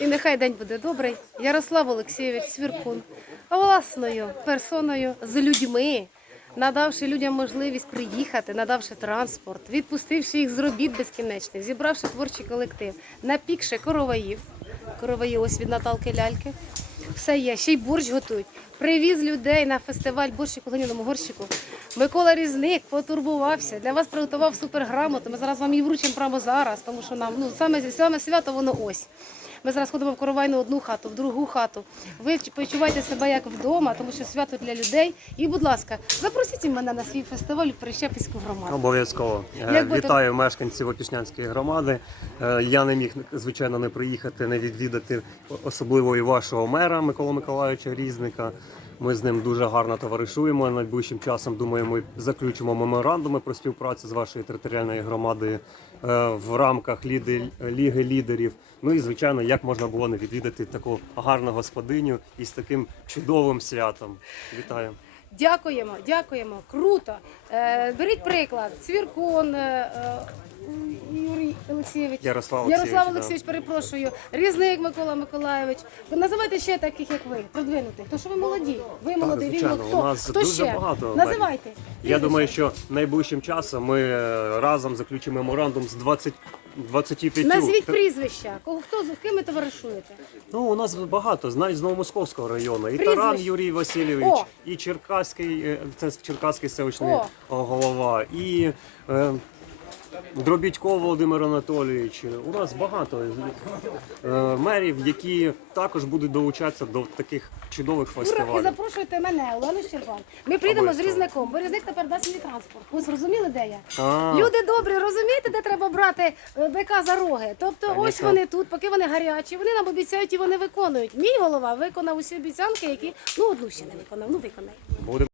І нехай день буде добрий. Ярослав Олексійович Свіркун власною персоною з людьми, надавши людям можливість приїхати, надавши транспорт, відпустивши їх з робіт безкінечних, зібравши творчий колектив, напікши короваїв. Короваї ось від Наталки Ляльки. Все є, ще й борщ готують. Привіз людей на фестиваль борщику у глиняному горщику. Микола Різник потурбувався. Для вас приготував суперграмоту. Ми зараз вам її вручимо прямо зараз, тому що нам ну саме, саме свято воно ось. Ми зараз ходимо в коровайну одну хату, в другу хату. Ви почувайте себе як вдома, тому що свято для людей. І, будь ласка, запросіть мене на свій фестиваль в Перещепівську громаду. Обов'язково Е, вітаю мешканців Опішнянської громади. Е, Я не міг звичайно не приїхати, не відвідати особливо і вашого мера Микола Миколайовича Різника. Ми з ним дуже гарно товаришуємо. Найближчим часом думаю, ми заключимо меморандуми про співпрацю з вашою територіальною громадою е, в рамках ліги лідерів. Ну і звичайно, як можна було не відвідати таку гарну господиню із таким чудовим святом. Вітаю. Дякуємо, дякуємо. Круто. Е, беріть приклад. Цвіркун, е, Олексійович. Ярослав Олексійович, Ярослав да. Олексійович, перепрошую. Різник Микола Миколайович. Ви називайте ще таких, як ви, продвинутих. То що ви молоді. Ви молоді, він звичайно. Хто, у нас Хто дуже ще? багато Називайте. Я Прізвище. думаю, що найближчим часом ми е, разом заключимо меморандум з 20, 25. Назвіть прізвища. Кого хто з ким ви товаришуєте? Ну, у нас багато, знають з Новомосковського району. І Прізвище. Таран Юрій Васильович, О! і Черкаський, е, це Черкаський селищний О! голова, і е, Дробідько Володимир Анатолійович. У нас багато е, мерів, які також будуть долучатися до таких чудових і фестивалів. запрошуйте мене, Олену Щербан. Ми прийдемо з різником, бо різник тепер дасть мені транспорт. Ви зрозуміли, де я? А. Люди добрі, розумієте, де треба брати е, бика за роги? Тобто, ось Конечно. вони тут, поки вони гарячі, вони нам обіцяють і вони виконують. Мій голова виконав усі обіцянки, які ну одну ще не виконав, ну виконай. Будемо